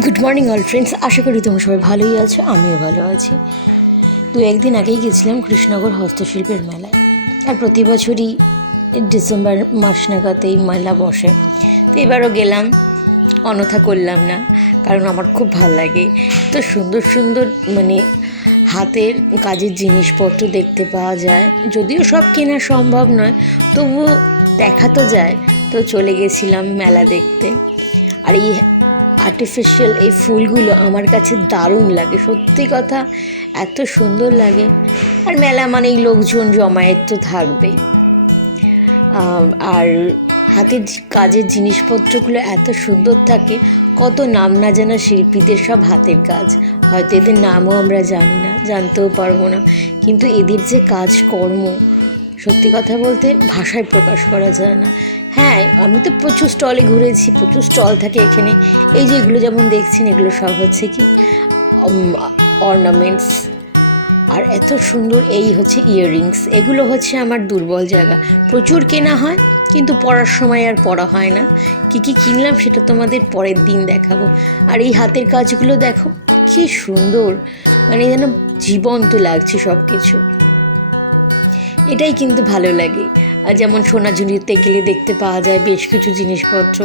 Good morning all friends, আশা করি তোমরা সবাই ভালোই আছো, আমিও ভালো আছি। একদিন আগেই গেছিলাম কৃষ্ণনগর হস্তশিল্পের মেলায়। আর প্রতি বছরই ডিসেম্বর মাস নাগাদ এই মেলা বসে। তো এবারও গেলাম, অন্যথা করলাম না, কারণ আমার খুব ভালো লাগে। তো সুন্দর সুন্দর হাতের কাজের জিনিসপত্র দেখতে পাওয়া যায়। যদিও সব কেনা সম্ভব নয়, তবুও দেখা তো যায়। তো চলে গেছিলাম মেলা দেখতে। আর এই আর্টিফিশিয়াল এই ফুলগুলো আমার কাছে দারুণ লাগে, সত্যি কথা, এত সুন্দর লাগে। আর মেলা মানেই লোকজন জমায়েত তো থাকবেই। আর হাতের কাজের জিনিসপত্রগুলো এত সুন্দর থাকে, কত নাম না জানা শিল্পীদের সব হাতের কাজ। হয়তো এদের নামও আমরা জানি না, জানতেও পারবো না, কিন্তু এদের যে কাজকর্ম, সত্যি কথা বলতে ভাষায় প্রকাশ করা যায় না। হ্যাঁ, আমি তো প্রচুর স্টলে ঘুরেছি, প্রচুর স্টল থাকে এখানে। এই যে এগুলো যেমন দেখছেন, এগুলো সব হচ্ছে কি অর্নামেন্টস। আর এত সুন্দর এই হচ্ছে ইয়াররিংস। এগুলো হচ্ছে আমার দুর্বল জায়গা, প্রচুর কেনা হয় কিন্তু পড়ার সময় আর পড়া হয় না। কী কী কিনলাম সেটা তোমাদের পরের দিন দেখাবো। আর এই হাতের কাজগুলো দেখো কী সুন্দর, যেন জীবন্ত লাগছে সব কিছু। এটাই কিন্তু ভালো লাগে। আর যেমন সোনাঝুরিতে গেলে দেখতে পাওয়া যায় বেশ কিছু জিনিসপত্র,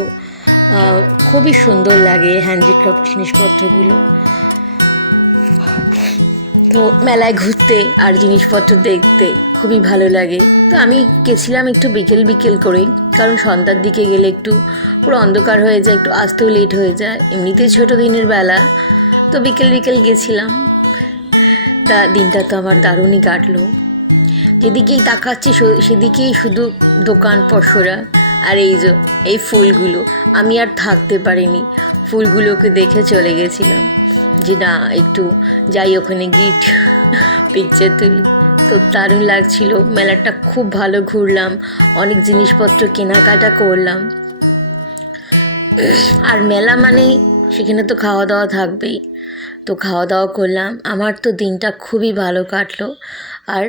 খুবই সুন্দর লাগে হ্যান্ডিক্রাফট জিনিসপত্রগুলো। তো মেলায় ঘুরতে আর জিনিসপত্র দেখতে খুবই ভালো লাগে। তো আমি গেছিলাম একটু বিকেল করেই, কারণ সন্ধ্যার দিকে গেলে একটু পুরো অন্ধকার হয়ে যায়, একটু আসতেও লেট হয়ে যায়, এমনিতেই ছোটো দিনের বেলা। তো বিকেল গেছিলাম। দিনটা তো আমার দারুণই কাটলো। যেদিকেই তাকাচ্ছি সেদিকেই শুধু দোকান পসরা। আর এই ফুলগুলো, আমি আর থাকতে পারিনি, ফুলগুলোকে দেখে চলে গেছিলাম যে না, একটু যাই ওখানে গিয়ে পিকচার তুলি। তো দারুণ লাগছিল। মেলাটা খুব ভালো ঘুরলাম, অনেক জিনিসপত্র কেনাকাটা করলাম। আর মেলা মানেই সেখানে তো খাওয়া দাওয়া থাকবেই, তো খাওয়া দাওয়া করলাম। আমার তো দিনটা খুবই ভালো কাটলো। আর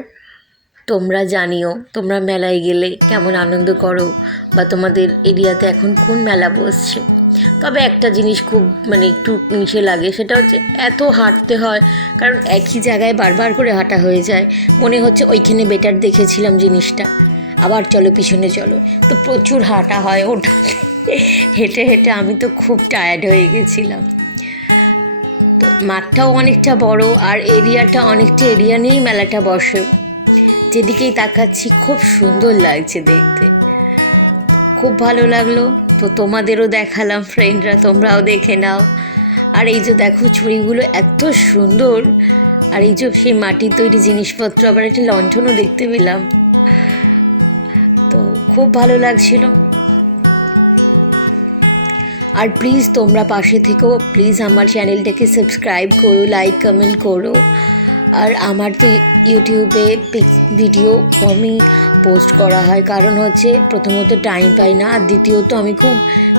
তোমরা জানিও, তোমরা মেলায় গেলে কেমন আনন্দ করো, বা তোমাদের এরিয়াতে এখন কোন মেলা বসছে। তবে একটা জিনিস খুব একটু নিষে লাগে, সেটা হচ্ছে এত হাঁটতে হয়, কারণ একই জায়গায় বারবার করে হাঁটা হয়ে যায়। মনে হচ্ছে ওইখানে বেটার দেখেছিলাম জিনিসটা, আবার চলো পিছনে চলো, তো প্রচুর হাঁটা হয় ওটা। হেঁটে আমি তো খুব টায়ার্ড হয়ে গেছিলাম। তো মাঠটাও অনেকটা বড়, আর এরিয়াটা অনেকটা এরিয়া নিয়েই মেলাটা বসে। যেদিকেই তাকাচ্ছি খুব সুন্দর লাগছে দেখতে, খুব ভালো লাগলো। তো তোমাদেরও দেখালাম ফ্রেন্ডরা, তোমরাও দেখে নাও। আর এই যে দেখো চুড়িগুলো এত সুন্দর, আর এই যে সেই মাটির তৈরি জিনিসপত্র, আবার একটি লণ্ঠনও দেখতে পেলাম, তো খুব ভালো লাগছিল। আর প্লিজ তোমরা পাশে থেকেও, প্লিজ আমার চ্যানেলটাকে সাবস্ক্রাইব করো, লাইক কমেন্ট করো। আর আমার তো ইউটিউবে ভিডিও কমই পোস্ট করা হয়, কারণ হচ্ছে প্রথমত টাইম পাই না, আর দ্বিতীয়ত আমি খুব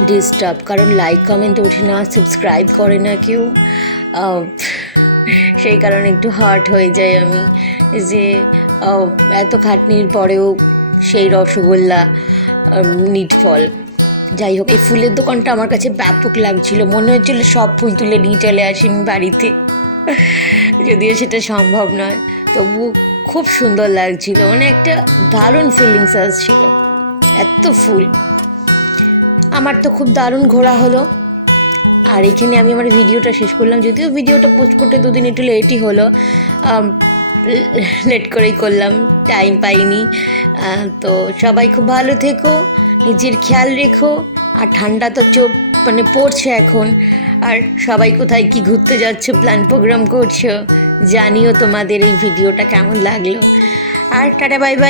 ডিস্টার্ব, কারণ লাইক কমেন্ট ওঠে না, সাবস্ক্রাইব করে না কেউ। সেই কারণে একটু হার্ট হয়ে যায় আমি, যে এত খাটনির পরেও সেই রসগোল্লা নিটফল। যাই হোক, এই ফুলের দোকানটা আমার কাছে ব্যাপক লাগছিল, মনে হচ্ছিল সব ফুল তুলে নিয়ে চলে আসি আমি বাড়িতে, যদিও সেটা সম্ভব নয়, তবু খুব সুন্দর লাগছিল, একটা দারুণ ফিলিংস আসছিল, এত ফুল। আমার তো খুব দারুণ ঘোরা হলো। আর এখানে আমি আমার ভিডিওটা শেষ করলাম, যদিও ভিডিওটা পোস্ট করতে দুদিন একটু লেটই হলো, লেট করেই করলাম, টাইম পাইনি। তো সবাই খুব ভালো থেকো, নিজের খেয়াল রেখো। আর ঠান্ডা তো পড়ছে এখন। আর সবাই কোথায় কি ঘুরতে যাচ্ছে, প্ল্যান প্রোগ্রাম করছো, জানিও তোমাদের এই ভিডিওটা কেমন লাগলো। আর টাটা, বাই বাই।